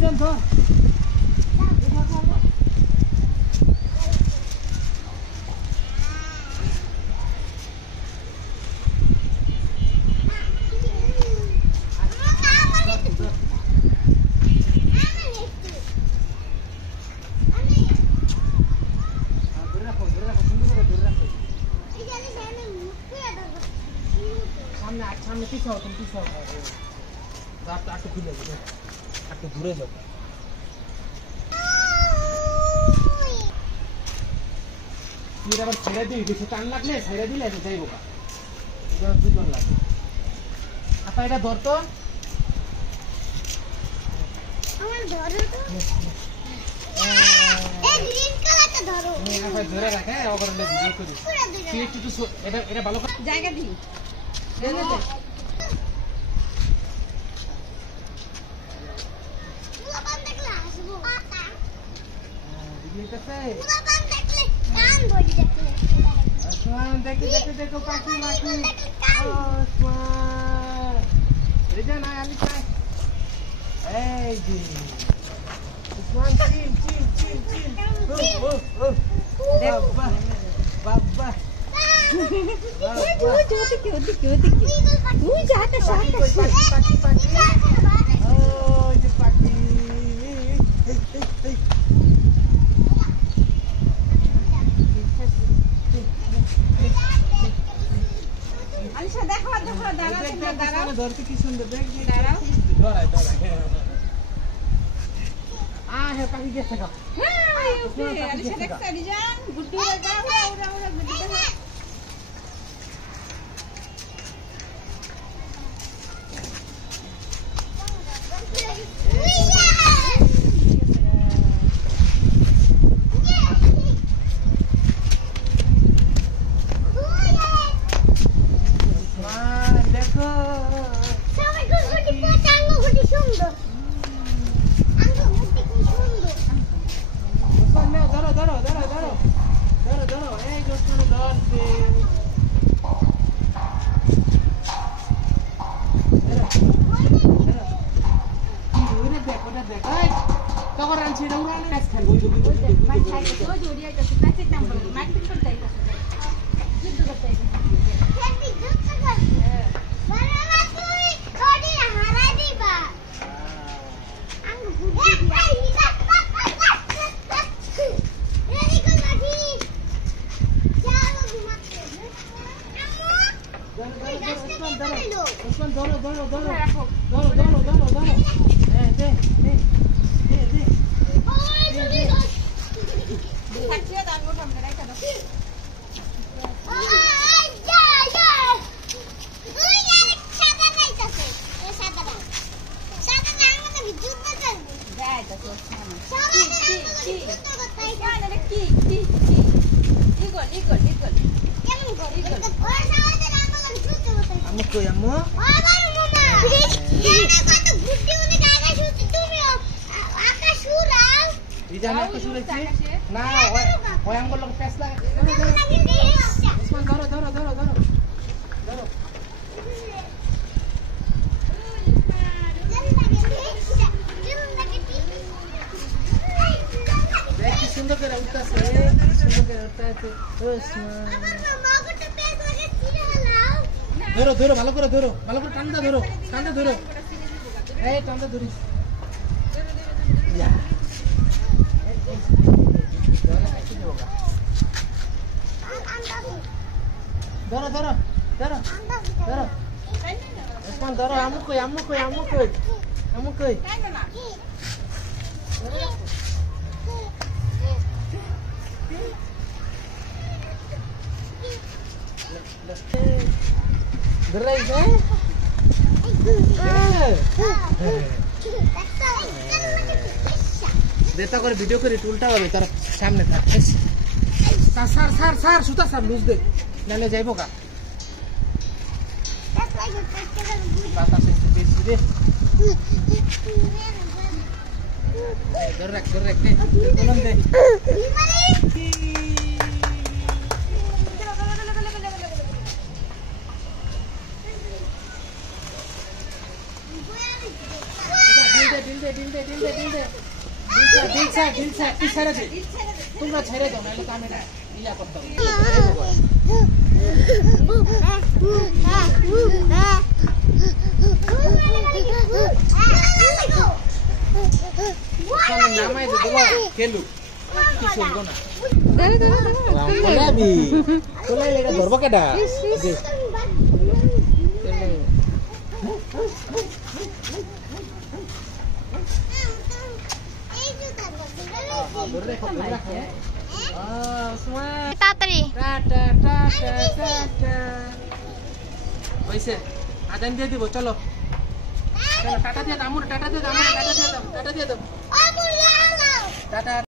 দুইজন ধর সামনে পিছাও তুমি পিছাও রাস্তা একটু খুলে যাবে একটু ঘুরে যাবে তুই আবার ছেড়ে দিবি বেশি টান লাগলে ছেড়ে দিলে যাইব না দুজন লাগবে আচ্ছা এটা ধরতো আমার ধরো তো এই গ্রিন কালারটা ধরো আমি ধরে রাখে ওখানে ভিডিও করি তুই একটু এটা ভালো জায়গা দিই দেখো পাখি পাখি আমি চাই এই যে উসমান চিল চিল চিল চিল বাবা বাবা আলিশা দেখো দেখো দাঁড়াও ধরতে কি সুন্দর দেখ দাঁড়াও ধরাই ধরাই হ্যাঁ পাখি গেছে গা হ্যাঁ ওকে আলিশা দেখছ রিজান গুড্ডু ওরা গুড্ডু দেখো ধরো ধরো ভালো করে টান্দা ধরো এই টান্দা ধরিস ধরো ধরো ধরো ধরো ওসমান ধরো আমু কই দেতা করে ভিডিও করে উল্টা হবে তার সামনে থাক স্যার সুতা স্যার লুজ দে নালে যাইবো কা বাতাস একটু বেশি রে ধর রাখ দে বলন দে তুই ছেড়ে দে তোমরা ছেড়ে দাও নাহলে তো আমি না ইয়া করতে হবে নামাই দে বলো খেলু কি শুনবো না কোলাবি কোলাই লেটা ধরবো কেডা দে তাড়াতাড়ি টাটা টাটা টাটা হইছে আদান দিয়ে দিব চলো চলো টাটা দিয়ে দাও টাটা দিয়ে দাও টাটা দিয়ে দাও টাটা দিয়ে দাও টাটা